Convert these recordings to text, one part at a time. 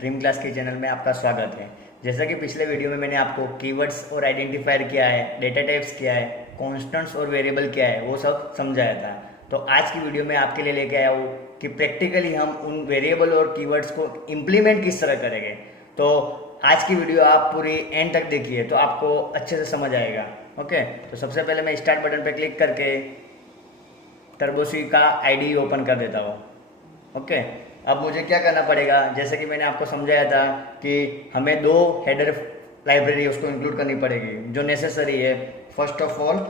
Dream class के channel में आपका स्वागत है। जैसा कि पिछले वीडियो में मैंने आपको कीवर्ड्स और आइडेंटिफायर क्या है, डेटा टाइप्स क्या है, कॉन्स्टेंट्स और वेरिएबल क्या है, वो सब समझाया था। तो आज की वीडियो में आपके लिए लेके आया हूँ कि प्रैक्टिकली हम उन वेरिएबल और कीवर्ड्स को इम्प्लीमेंट किस तरह करेंगे। तो आज की वीडियो आप पूरी एंड तक देखिए तो आपको अच्छे से समझ आएगा। ओके, तो सबसे पहले मैं स्टार्ट बटन पर क्लिक करके टर्बोसी का आईडी ओपन कर देता हूँ। ओके, अब मुझे क्या करना पड़ेगा, जैसे कि मैंने आपको समझाया था कि हमें दो हेडर लाइब्रेरी उसको इंक्लूड करनी पड़ेगी जो नेसेसरी है। First of all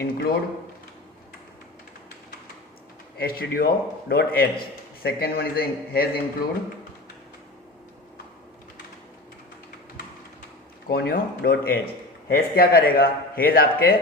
include studio.h, second one is has include conio.h। Has क्या करेगा, हैज आपके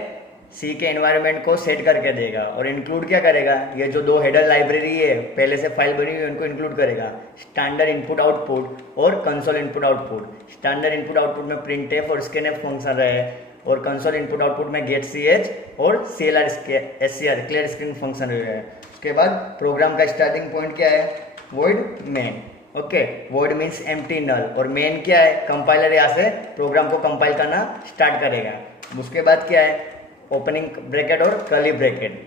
सी के एनवायरनमेंट को सेट करके देगा, और इंक्लूड क्या करेगा, ये जो दो हेडर लाइब्रेरी है पहले से फाइल बनी हुई है उनको इंक्लूड करेगा। स्टैंडर्ड इनपुट आउटपुट और console input output. Standard input output में प्रिंटफ और स्कैनफ फंक्शन रहे, और कंसोल इनपुट आउटपुट में गेट ch और clr scr clear screen function रहे है। उसके बाद प्रोग्राम का स्टार्टिंग पॉइंट क्या है, void main. Okay, void means empty null, और मेन क्या है, कंपाइलर यहाँ से प्रोग्राम को कंपाइल करना स्टार्ट करेगा। उसके बाद क्या है, ओपनिंग ब्रैकेट और कर्ली ब्रैकेट।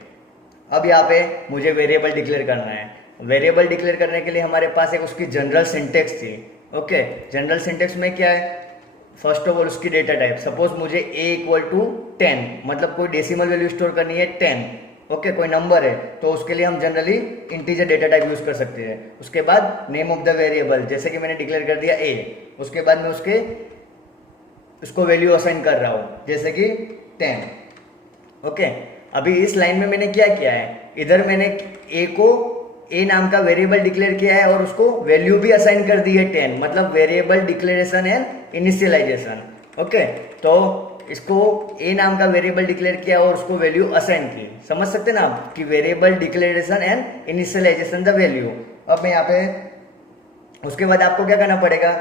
अब यहाँ पे मुझे वेरिएबल डिक्लेयर करना है। वेरिएबल डिक्लेयर करने के लिए हमारे पास एक उसकी जनरल सिंटेक्स थी। ओके, जनरल सिंटेक्स में क्या है, फर्स्ट ऑफ ऑल उसकी डेटा टाइप। सपोज मुझे a = 10, मतलब कोई डेसिमल वैल्यू स्टोर करनी है 10। ओके, कोई नंबर है तो उसके लिए हम generally integer data type use कर सकते हैं। उसके बाद नेम ऑफ द वेरिएबल, जैसे कि मैंने डिक्लेयर कर दिया a, उसके बाद मैं उसको वैल्यू असाइन कर रहा हूँ जैसे कि 10। ओके, अभी इस लाइन में मैंने क्या किया है, इधर मैंने a नाम का वेरिएबल डिक्लेयर किया है और उसको वैल्यू भी असाइन कर दी है 10, मतलब variable declaration and initialization. Okay, तो इसको a नाम का वेरिएबल डिक्लेयर किया और उसको वैल्यू असाइन की। समझ सकते ना आप कि variable declaration and initialization the value. अब मैं यहाँ पे उसके बाद आपको क्या करना पड़ेगा,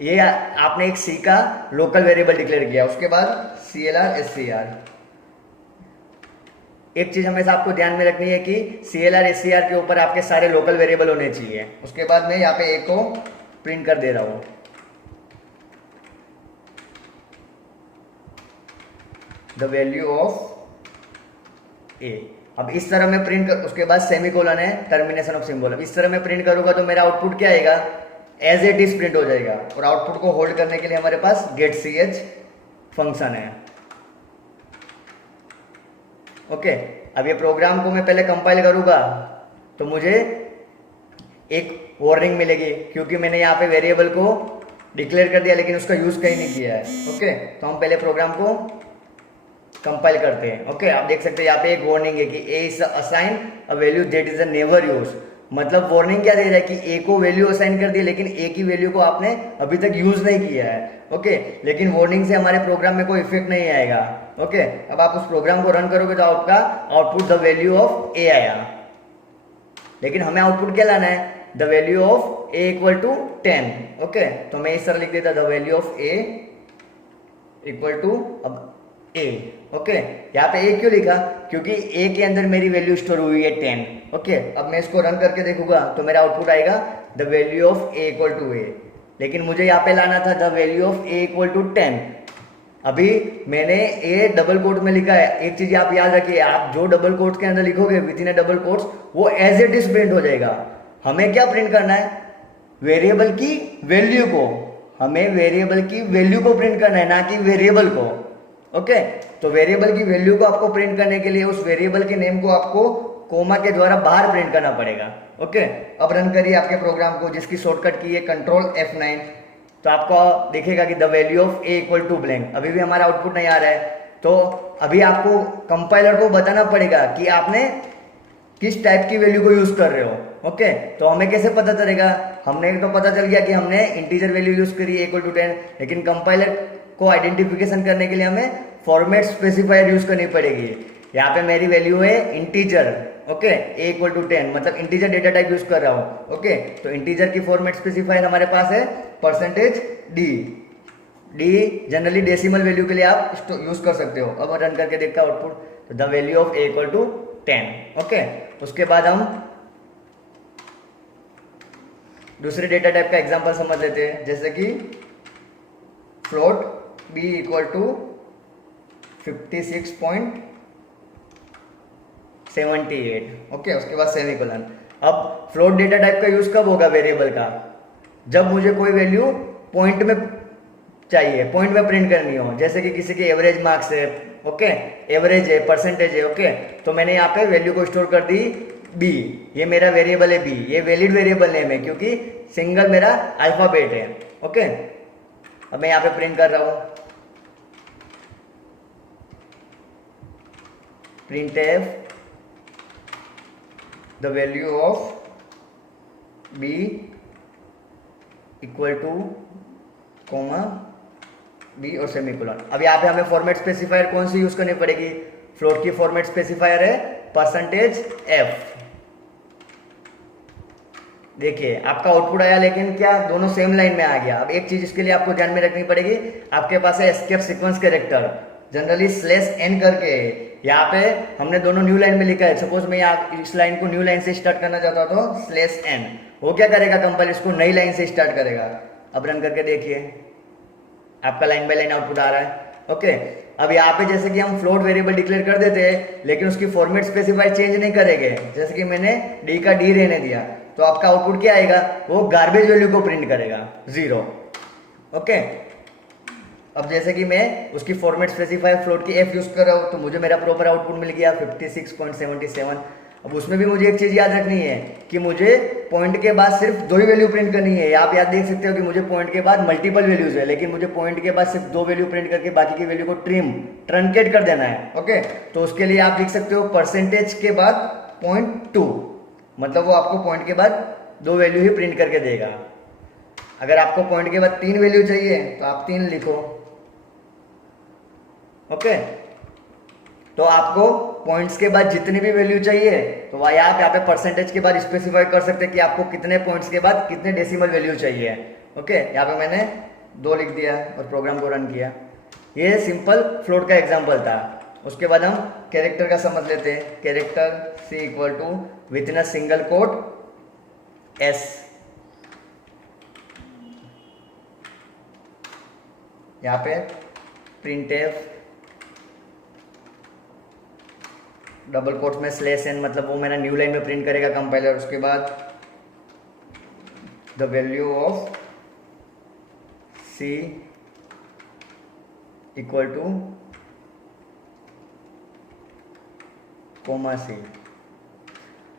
ये आपने एक c का लोकल वेरिएबल डिक्लेयर किया, उसके बाद clr scr। एक चीज हमेशा आपको ध्यान में रखनी है कि clr scr के ऊपर आपके सारे लोकल वेरिएबल होने चाहिए। उसके बाद मैं यहाँ पे a को प्रिंट कर दे रहा हूं, द वैल्यू ऑफ a। अब इस तरह मैं प्रिंट कर, उसके बाद सेमीकोलन है, टर्मिनेशन ऑफ सिंबल। अब इस तरह मैं प्रिंट करूंगा तो मेरा आउटपुट क्या आएगा, एज इट इज प्रिंट हो जाएगा। और आउटपुट को होल्ड करने के लिए हमारे पास गेट ch फंक्शन है। ओके, अब ये प्रोग्राम को मैं पहले कंपाइल करूंगा तो मुझे एक वार्निंग मिलेगी क्योंकि मैंने यहाँ पे वेरिएबल को डिक्लेयर कर दिया लेकिन उसका यूज कहीं नहीं किया है। ओके, तो हम पहले प्रोग्राम को कंपाइल करते हैं। ओके, आप देख सकते हैं यहाँ पे एक वार्निंग है कि a is assign a value that is never use. मतलब वार्निंग क्या दे रहा है कि a को वैल्यू असाइन कर दी लेकिन a की वैल्यू को आपने अभी तक यूज नहीं किया है। ओके, लेकिन वार्निंग से हमारे प्रोग्राम में कोई इफेक्ट नहीं आएगा। ओके, अब आप उस प्रोग्राम को रन करोगे तो आपका output the value of a आया, लेकिन हमें आउटपुट क्या लाना है, the value of a = 10। Okay, तो मैं इस तरह लिख देता, द वैल्यू ऑफ a = अब a। ओके, यहाँ पे a क्यों लिखा, क्योंकि a के अंदर मेरी वैल्यू स्टोर हुई है 10। ओके, अब मैं इसको रन करके देखूंगा तो मेरा आउटपुट आएगा the value of a = a, लेकिन मुझे यहाँ पे लाना था द वैल्यू ऑफ a = 10। अभी मैंने a डबल कोट में लिखा है। एक चीज आप याद रखिए, आप जो डबल कोट्स के अंदर लिखोगे विद इन डबल कोट्स वो एज इट इज प्रिंट हो जाएगा। हमें क्या प्रिंट करना है, वेरिएबल की वैल्यू को। हमें वेरिएबल की वैल्यू को प्रिंट करना है, ना कि वेरिएबल को। ओके, तो वेरिएबल की वैल्यू को आपको प्रिंट करने के लिए उस वेरिएबल के नेम को आपको कोमा के द्वारा बाहर प्रिंट करना पड़ेगा। ओके, अब रन करिए आपके प्रोग्राम को जिसकी शॉर्टकट की है कंट्रोल F9। तो आपको दिखेगा कि the value of a = blank. अभी भी हमारा आउटपुट नहीं आ रहा है, तो अभी आपको कंपाइलर को बताना पड़ेगा कि आपने किस टाइप की वैल्यू को यूज कर रहे हो। ओके, तो हमें कैसे पता चलेगा, हमने तो पता चल गया कि हमने इंटीजर वैल्यू यूज करी a = 10, लेकिन कंपाइलर को आइडेंटिफिकेशन करने के लिए हमें फॉर्मेट स्पेसिफायर यूज करनी पड़ेगी। यहाँ पे मेरी वैल्यू है इंटीजर। ओके, a = 10, मतलब इंटीजर डेटा टाइप यूज कर रहा हूँ। ओके, तो इंटीजर की फॉर्मेट स्पेसिफायर हमारे पास है %d। जनरली डेसिमल वैल्यू के लिए आप यूज कर सकते हो। अब रन करके देखता हूँ आउटपुट, तो the value of a = 10। Okay, उसके बाद हम दूसरे डेटा टाइप का एग्जांपल समझ लेते हैं, जैसे कि float b equal to 56.78, okay, उसके बाद सेमीकोलन। अब फ्लोट डेटा टाइप का यूज कब होगा वेरिएबल का? जब मुझे कोई वैल्यू पॉइंट में चाहिए, पॉइंट में प्रिंट करनी हो, जैसे कि किसी के एवरेज मार्क्स है, ओके, एवरेज है, परसेंटेज है, ओके, तो मैंने यहाँ पे वैल्यू को स्टोर कर दी बी, ये मेरा वेरिएबल है बी, ये वैलिड वेरिएबल नेम है क्योंकि सिंगल मेरा अल्फाबेट है, ओके। अब मैं यहाँ पे प्रिंट कर रहा हूं, printf the value of b equal to comma B और सेमीकोलन। अब यहाँ पे हमें फॉर्मेट स्पेसिफायर कौन सी यूज करनी पड़ेगी? फ्लोट की फॉर्मेट स्पेसिफायर है %f। देखिए आपका आउटपुट आया, लेकिन क्या दोनों सेम लाइन में आ गया। अब एक चीज इसके लिए आपको ध्यान में रखनी पड़ेगी, आपके पास है escape sequence character, generally /n करके, यहाँ पे हमने दोनों न्यू लाइन में लिखा है। सपोज मैं यहाँ इस लाइन को न्यू लाइन से स्टार्ट करना चाहता हूँ तो /n, वो क्या करेगा, कंपाइलर इसको नई लाइन से स्टार्ट करेगा। अब रन करके देखिए, आपका लाइन बाय लाइन आउटपुट आ रहा है, ओके। अब यहाँ पे जैसे कि हम फ्लोट वेरिएबल डिक्लेयर कर देते हैं, लेकिन उसकी फॉर्मेट स्पेसिफाई चेंज नहीं करेंगे, जैसे कि मैंने डी का डी रहने दिया, तो आपका आउटपुट क्या आएगा, वो गार्बेज वैल्यू को प्रिंट करेगा 0, ओके। अब जैसे कि मैं उसकी फॉर्मेट स्पेसिफाई फ्लोट की एफ यूज कर रहा हूँ, तो मुझे मेरा प्रॉपर आउटपुट मिल गया 56.77। अब उसमें भी मुझे एक चीज याद रखनी है कि मुझे पॉइंट के बाद सिर्फ 2 ही वैल्यू प्रिंट करनी है। आप याद देख सकते हो कि मुझे पॉइंट के बाद मल्टीपल वैल्यूज है, लेकिन मुझे पॉइंट के बाद सिर्फ 2 वैल्यू प्रिंट करके बाकी की वैल्यू को ट्रंकेट कर देना है, ओके। तो उसके लिए आप लिख सकते हो परसेंटेज के बाद 0.2, मतलब वो आपको पॉइंट के बाद 2 वैल्यू ही प्रिंट करके देगा। अगर आपको पॉइंट के बाद 3 वैल्यू चाहिए तो आप 3 लिखो, ओके। तो आपको पॉइंट्स के बाद जितनी भी वैल्यू चाहिए तो वही आप यहाँ पे परसेंटेज के बाद स्पेसिफाई कर सकते हैं कि आपको कितने पॉइंट्स के बाद कितने डेसिमल वैल्यू चाहिए, ओके। यहाँ पे मैंने 2 लिख दिया और प्रोग्राम को रन किया। ये सिंपल फ्लोट का एग्जांपल था। उसके बाद हम कैरेक्टर का समझ लेते हैं। Character C equal to within a single quote S, यहाँ पे printf डबल कोट्स में /n, मतलब वो मेरा न्यू लाइन में प्रिंट करेगा कंपाइलर। उसके बाद the value of C equal to comma C।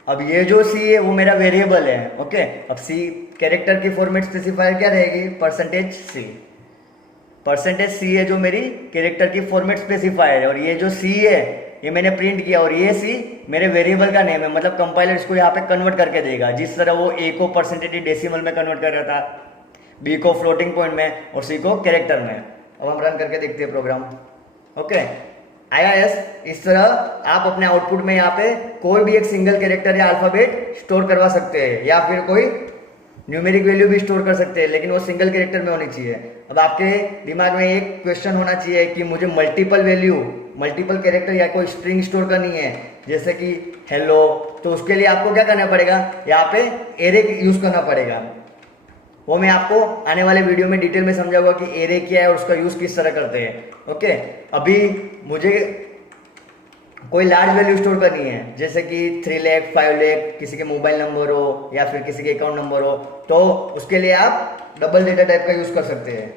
अब ये जो C है वो मेरा वेरिएबल है, ओके। अब C कैरेक्टर की फॉर्मेट स्पेसिफायर क्या रहेगी, %C। %C है जो मेरी कैरेक्टर की फॉर्मेट स्पेसिफायर है, और ये जो C है ये मैंने प्रिंट किया, और ये C मेरे वेरिएबल का नेम है, मतलब कंपाइलर इसको यहाँ पे कन्वर्ट करके देगा। जिस तरह वो A को % डेसिमल में कन्वर्ट कर रहा था, B को फ्लोटिंग पॉइंट में और C को कैरेक्टर में। अब हम रन करके देखते हैं प्रोग्राम, ओके। आया यस। इस तरह आप अपने आउटपुट में यहाँ पे कोई भी एक सिंगल कैरेक्टर या अल्फाबेट स्टोर करवा सकते हैं, या फिर कोई न्यूमेरिक वैल्यू भी स्टोर कर सकते हैं, लेकिन वो सिंगल कैरेक्टर में होनी चाहिए। अब आपके दिमाग में एक क्वेश्चन होना चाहिए कि मुझे मल्टीपल वैल्यू, मल्टीपल कैरेक्टर या कोई स्ट्रिंग स्टोर करनी है, जैसे कि हेलो, तो उसके लिए आपको क्या करना पड़ेगा, यहाँ पे एरे यूज करना पड़ेगा। वो मैं आपको आने वाले वीडियो में डिटेल में समझाऊंगा कि एरे क्या है और उसका यूज किस तरह करते हैं, ओके। अभी मुझे कोई लार्ज वैल्यू स्टोर करनी है, जैसे कि 3 लाख 5 लाख, किसी के मोबाइल नंबर हो या फिर किसी के अकाउंट नंबर हो, तो उसके लिए आप डबल डेटा टाइप का यूज कर सकते हैं।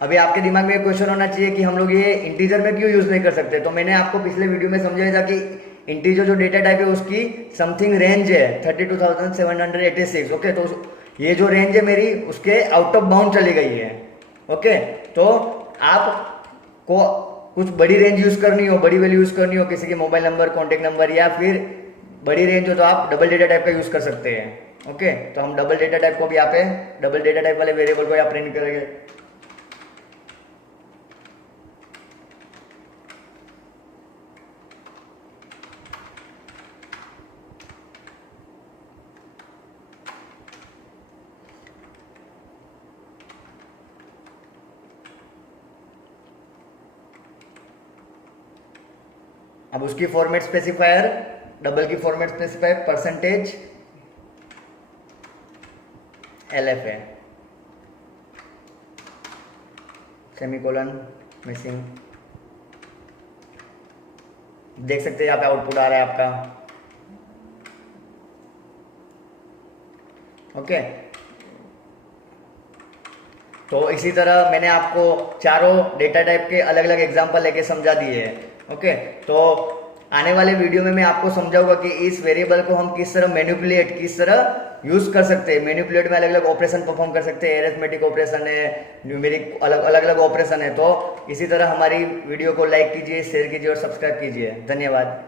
अभी आपके दिमाग में क्वेश्चन होना चाहिए कि हम लोग ये इंटीजर में क्यों यूज नहीं कर सकते। तो मैंने आपको पिछले वीडियो में समझाया था कि इंटीजर जो डेटा टाइप है उसकी समथिंग रेंज है 32,786, ओके। तो ये जो रेंज है मेरी उसके आउट ऑफ बाउंड चली गई है, ओके। तो आप को कुछ बड़ी रेंज यूज करनी हो, बड़ी वैल्यू यूज करनी हो, किसी के मोबाइल नंबर, कॉन्टेक्ट नंबर, या फिर बड़ी रेंज हो, तो आप डबल डेटा टाइप का यूज कर सकते हैं, ओके। तो हम डबल डेटा टाइप को भी यहाँ पे डबल डेटा टाइप वाले वेरिएबल को यहाँ प्रिंट करेंगे। अब उसकी फॉर्मेट स्पेसिफायर, डबल की फॉर्मेट स्पेसिफायर परसेंटेज LF है, सेमीकोलन मिसिंग। देख सकते हैं यहाँ पे आउटपुट आ रहा है आपका। ओके, तो इसी तरह मैंने आपको चारों डेटा टाइप के अलग अलग एग्जांपल लेके समझा दिए हैं। ओके, तो आने वाले वीडियो में मैं आपको समझाऊंगा कि इस वेरिएबल को हम किस तरह मैनिपुलेट, किस तरह यूज कर सकते हैं। मैनिपुलेट में अलग अलग ऑपरेशन परफॉर्म कर सकते हैं, एरिथमेटिक ऑपरेशन है, न्यूमेरिक अलग अलग ऑपरेशन है। तो इसी तरह हमारी वीडियो को लाइक कीजिए, शेयर कीजिए और सब्सक्राइब कीजिए। धन्यवाद।